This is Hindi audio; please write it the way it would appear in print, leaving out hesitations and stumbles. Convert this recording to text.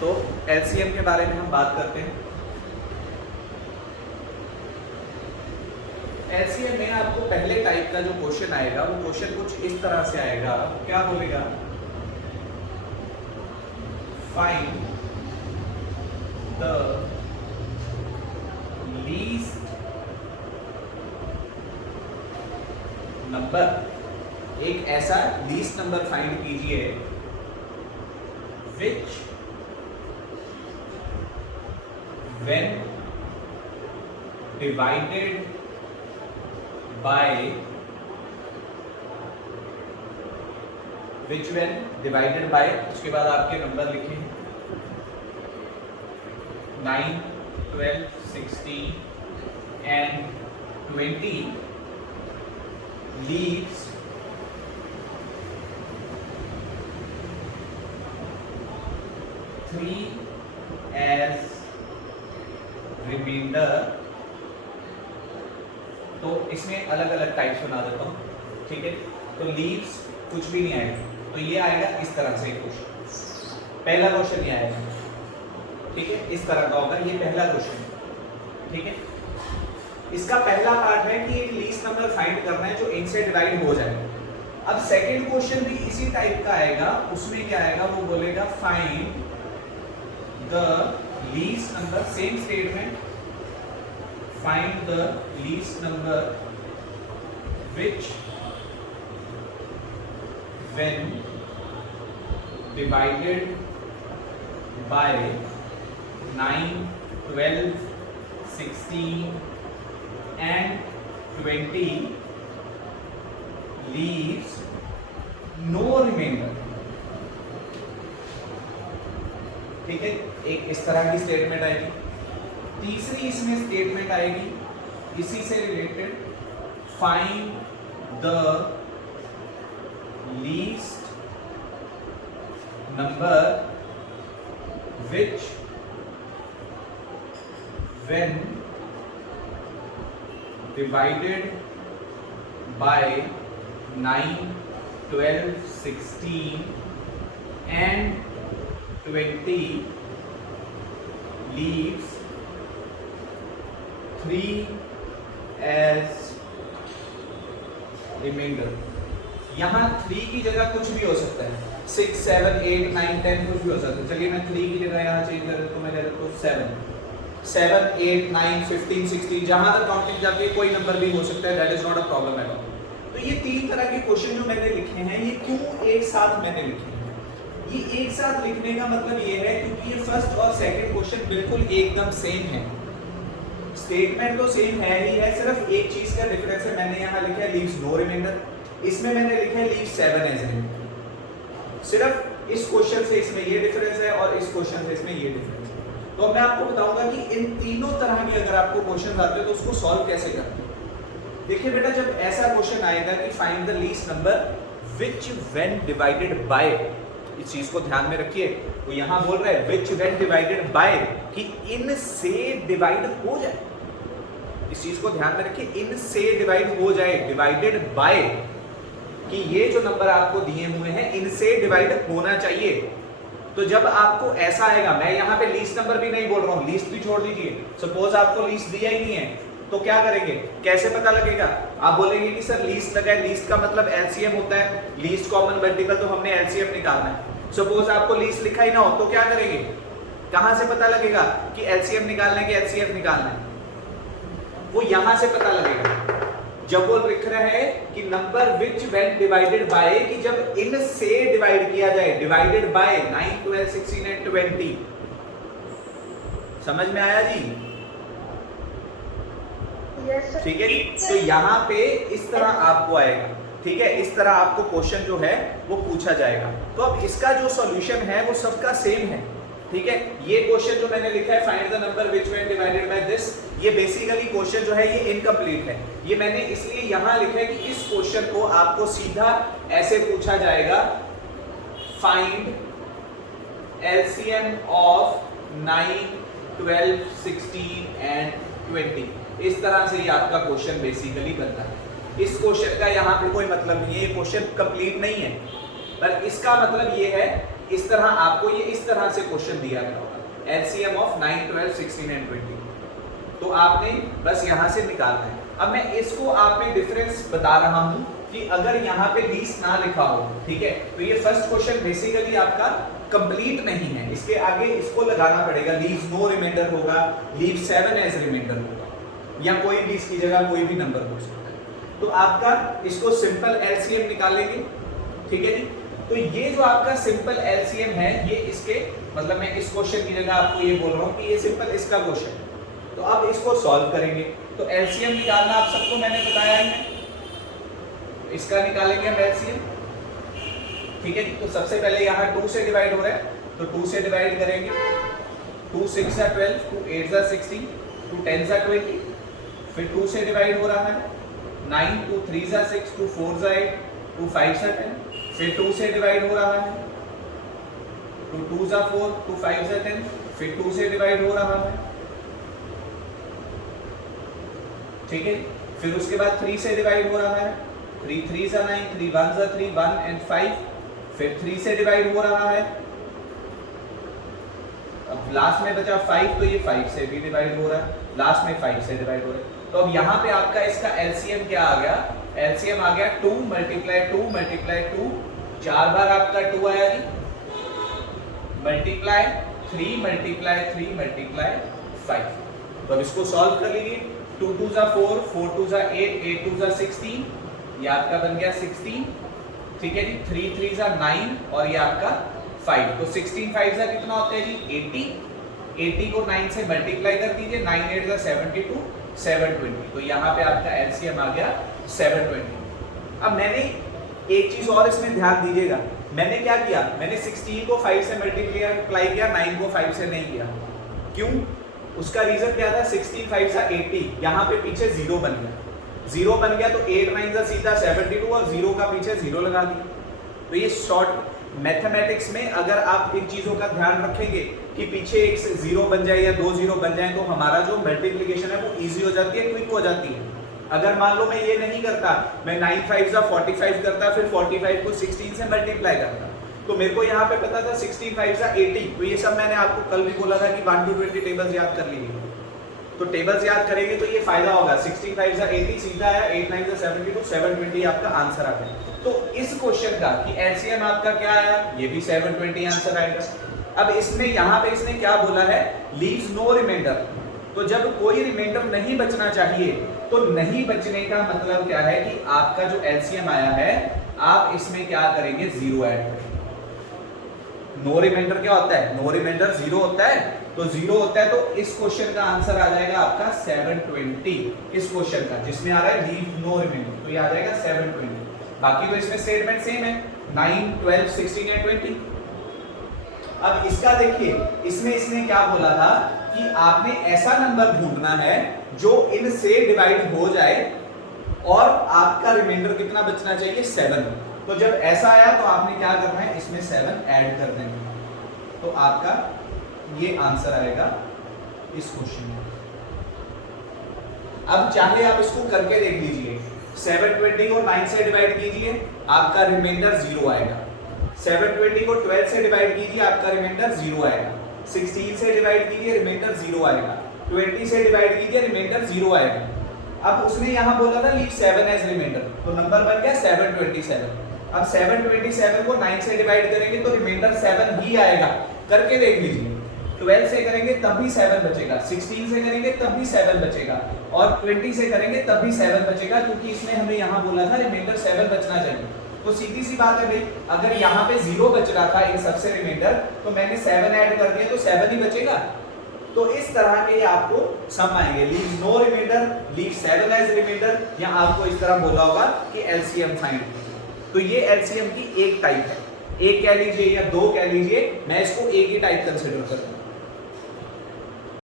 तो एलसीएम के बारे में हम बात करते हैं। एलसीएम में आपको पहले टाइप का जो क्वेश्चन आएगा वो क्वेश्चन कुछ इस तरह से आएगा। क्या बोलेगा? फाइंड द लीस्ट नंबर, एक ऐसा लीस्ट नंबर फाइंड कीजिए which when divided by उसके बाद आपके नंबर लिखें 9, 12, 16 and 20 leaves three as reminder. तो इसमें अलग अलग टाइप्स बना देता हूँ, ठीक है। तो लीव्स कुछ भी नहीं आएगा, तो ये आएगा इस तरह से क्वेश्चन। पहला क्वेश्चन ये आएगा, ठीक है, इस तरह का होगा। ये पहला क्वेश्चन, ठीक है। इसका पहला पार्ट है कि एक लीस्ट नंबर फाइंड करना है जो इनसे डिवाइड हो जाए। अब सेकंड क्वेश्चन भी इसी टाइप का आएगा। उसमें क्या आएगा? वो बोलेगा find the least number, same statement, find the least number which when divided by 9, 12, 16 and 20 leaves no remainder। ठीक है, एक इस तरह की स्टेटमेंट आएगी। तीसरी इसमें स्टेटमेंट आएगी इसी से related, find the least number which when divided by 9, 12, 16 and 20 leaves 3 as remainder। यहाँ 3 की जगह कुछ भी हो सकता है, 6, 7, 8, 9, 10 कुछ भी हो सकता है। चलिए मैं 3 की जगह यहाँ चेंज कर देता हूँ, मैं ले लेता हूँ 7, 8, 9, 15, 16, जहां तक काउंटिंग जाती है कोई नंबर भी हो सकता है, that is not a problem at all. तो ये 3 तरह के क्वेश्चन जो मैंने लिखे हैं, ये क्यों एक साथ मैंने लिखे हैं? ये एक साथ लिखने का मतलब ये है क्योंकि ये फर्स्ट और सेकंड क्वेश्चन बिल्कुल एकदम सेम है। स्टेटमेंट तो सेम है ही है, सिर्फ एक चीज का डिफरेंस है। मैंने यहाँ लिखा है लीव्स नो रिमाइंडर, इसमें मैंने लिखा है लीव्स 7 एज रिमाइंडर। सिर्फ इस क्वेश्चन से इसमें ये डिफरेंस है और इस क्वेश्चन से इसमें ये डिफरेंस है। तो मैं आपको बताऊंगा कि इन तीनों तरह के अगर आपको क्वेश्चन आते हैं तो उसको सॉल्व कैसे करते हैं। देखिए बेटा, जब ऐसा क्वेश्चन आएगा कि find the least number which when divided by, इस चीज को ध्यान में रखिए। वो यहां बोल रहा है which when divided by, कि इन से डिवाइड हो जाए। इस चीज को ध्यान में रखिए, इन से डिवाइड हो जाए, डिवाइडेड बाय, कि ये जो नंबर आपको दिए हुए हैं इनसे डिवाइड होना चाहिए। तो जब आपको ऐसा आएगा, मैं यहाँ पे लीस्ट नंबर भी नहीं बोल रहा हूँ, लीस्ट भी छोड़ दीजिए। सपोज आपको लीस्ट दिया ही नहीं है तो क्या करेंगे, कैसे पता लगेगा? आप बोलेंगे कि सर लीस्ट लगा है, लीस्ट का मतलब एलसीएम होता है, लीस्ट कॉमन मल्टीपल, तो हमने एलसीएम निकालना है। सपोज आपको लीस्ट लिखा ही ना हो तो क्या करेंगे, कहां से पता लगेगा कि एलसीएम निकालना है कि एचसीएफ निकालना है? वो यहां से पता लगेगा जब वो लिख रहा है कि number which when divided by, कि जब इन से डिवाइड किया जाए, डिवाइडेड बाय 9, 12, 16 एंड 20। समझ में आया जी? ठीक है जी। तो यहाँ पे इस तरह आपको आएगा, ठीक है, इस तरह आपको क्वेश्चन जो है वो पूछा जाएगा। तो अब इसका जो सॉल्यूशन है वो सबका सेम है, ठीक है। ये क्वेश्चन जो मैंने लिखा है find the number which when divided by this, ये बेसिकली क्वेश्चन जो है ये इनकम्प्लीट है। ये मैंने इसलिए यहां लिखा है कि इस क्वेश्चन को आपको सीधा ऐसे पूछा जाएगा, फाइंड एलसीएम ऑफ 9, 12, 16 एंड 20। इस तरह से ये आपका क्वेश्चन बेसिकली बनता है। इस क्वेश्चन का यहाँ पे कोई मतलब नहीं है, ये क्वेश्चन कंप्लीट नहीं है, पर इसका मतलब ये है इस तरह आपको ये इस तरह से क्वेश्चन दिया गया होगा, एलसीएम ऑफ 9, 12, 16 एंड 20, तो आपने बस यहाँ से निकालना है। अब मैं इसको आप में डिफरेंस बता रहा हूँ कि अगर यहाँ पे लीस्ट ना लिखा हो, ठीक है, तो ये फर्स्ट क्वेश्चन बेसिकली आपका कंप्लीट नहीं है, इसके आगे इसको लगाना पड़ेगा, लीव्स नो रिमाइंडर होगा, लीव 7 एज रिमाइंडर होगा, या कोई भी इसकी जगह कोई भी नंबर हो सकता है। तो आपका इसको सिंपल एलसीएम निकालेंगे, ठीक है जी। तो ये जो आपका सिंपल एलसीएम है, ये इसके मतलब मैं इस क्वेश्चन की जगह आपको ये बोल रहा हूँ कि ये सिंपल इसका क्वेश्चन है। तो अब इसको सॉल्व करेंगे, तो एलसीएम निकालना आप सबको मैंने बताया है, इसका निकालेंगे हम एलसीएम, ठीक है। तो सबसे पहले यहाँ 2 से डिवाइड हो रहा है, तो 2 से डिवाइड करेंगे, 2 6 जा 12, 2 8 जा 16, 2 10 जा 20, फिर 2 से डिवाइड हो रहा है 9, 2 3 जा 6, 2 4 जा 8, 2 5 जा 10, फिर 2 से डिवाइड हो रहा है 2 2 जा 4, 2 5 जा 10, फिर 2 से डिवाइड हो रहा है, ठीक है। फिर उसके बाद 3 से डिवाइड हो रहा है, 3 3 जा 9, 3 1 जा 3, 1 and 5, फिर 3 से डिवाइड हो रहा है, अब लास्ट में बचा 5, तो ये 5 से भी डिवाइड हो रहा है, लास्ट में 5 से डिवाइड हो रहा है। तो अब यहाँ पे आपका इसका एलसीएम क्या आ गया, एलसीएम आ गया 2 मल्टीप्लाई 2 मल्टीप्लाई 2, 4 बार आपका 2 आया जी, मल्टीप्लाई 3 मल्टीप्लाई 3 मल्टीप्लाई 5। तो अब इसको सॉल्व कर लीजिए, 2 2 जा 4, 4 2 जा 8, 8 2 जा 16, ये आपका बन गया 16, ठीक है जी। 3 3 जा 9 और ये आपका 5, तो 16 5 जा कितना होता है जी 80, 80 को 9 से मल्टीप्लाई कर दीजिए, 9 8 जा 72, 720, तो यहाँ पे आपका एलसीएम आ गया 720। अब मैंने एक चीज और इसमें ध्यान दीजिएगा, मैंने क्या किया, मैंने 16 को 5 से मल्टीप्लाई किया, 9 को 5 से नहीं किया, क्यों? उसका रीजन क्या था, 16 5 जा 80, यहाँ पे पीछे 0 बन गया, 0 बन गया तो 8 9 जा सीधा 72 और 0 का पीछे 0 लगा दिया। तो ये शॉर्ट मैथमेटिक्स में अगर आप इन चीजों का ध्यान रखेंगे कि पीछे एक से 0 बन जाए या 2 0 बन जाए, तो हमारा जो मल्टीप्लिकेशन है वो इजी हो जाती है, क्विक हो जाती है। अगर मान लो मैं ये नहीं करता, मैं 9 5 जा 45 करता, फिर 45 को 16 से मल्टीप्लाई करता, तो मेरे को यहाँ पे पता था 16 5 जा 80, तो ये सब मैंने आपको कल भी बोला था कि 1 to 20 टेबल्स याद कर लीजिए। तो टेबल्स याद करेंगे तो ये फायदा होगा, 16 5 जा 80 सीधा आया, 8 9 जा 72, 720 आपका आंसर आ गया। तो इस क्वेश्चन का कि एलसीएम आपका क्या आया, ये भी 720 आंसर आएगा। अब इसमें यहाँ पे इसने क्या बोला है, लीव्स नो रिमाइंडर, तो जब कोई रिमाइंडर नहीं बचना चाहिए, तो नहीं बचने का मतलब क्या है कि आपका जो एलसीएम आया है, आप इसमें क्या करेंगे, 0 ऐड करेंगे। नो रिमाइंडर क्या होता है, नो रिमाइंडर 0 होता है, तो 0 होता है, तो इस क्वेश्चन का आंसर आ जाएगा आपका 720, इस क्वेश्चन का जिसमें आ रहा है लीव नो रिमाइंडर, तो ये आ जाएगा 720। बाकी तो इसमें स्टेटमेंट सेम है, 9 12 16 एंड 20। अब इसका देखिए, इसमें इसने क्या बोला था कि आपने ऐसा नंबर ढूंढना है जो इनसे डिवाइड हो जाए और आपका रिमाइंडर कितना बचना चाहिए, 7। तो जब ऐसा आया तो आपने क्या करना है, इसमें 7 ऐड कर देंगे, तो आपका ये आंसर आएगा इस क्वेश्चन में। अब चाहे आप इसको करके देख लीजिए, 720 को 9 से डिवाइड कीजिए, आपका रिमाइंडर 0 आएगा, 720 को 12 से डिवाइड कीजिए, आपका रिमाइंडर 0 आएगा, 16 से डिवाइड कीजिए, रिमाइंडर 0 आएगा, 20 से डिवाइड कीजिए, रिमाइंडर 0 आएगा। अब उसने यहां बोला था लीव 7 एज रिमाइंडर, तो नंबर बन गया 727। अब 727 को 9 से डिवाइड करेंगे तो रिमाइंडर 7 ही आएगा, करके देख लीजिए। 12 से करेंगे तब भी 7 बचेगा, 16 से करेंगे तब भी 7 बचेगा, और 20 से करेंगे तब भी 7 बचेगा, क्योंकि इसने हमें यहाँ बोला था रिमाइंडर 7 बचना चाहिए। तो सीधी सी बात है भाई, अगर यहाँ पे 0 बच रहा था इन सबसे रिमाइंडर, तो मैंने 7 ऐड कर दिया तो 7 ही बचेगा। तो इस तरह के आपको सम आएंगे, leave no reminder, leave 7 as reminder, या आपको इस तरह बोला होगा कि एलसीएम फाइंड। तो ये एलसीएम की एक टाइप है, एक कह लीजिए या दो कह लीजिए, मैं इसको एक ही टाइप कंसिडर करता हूं।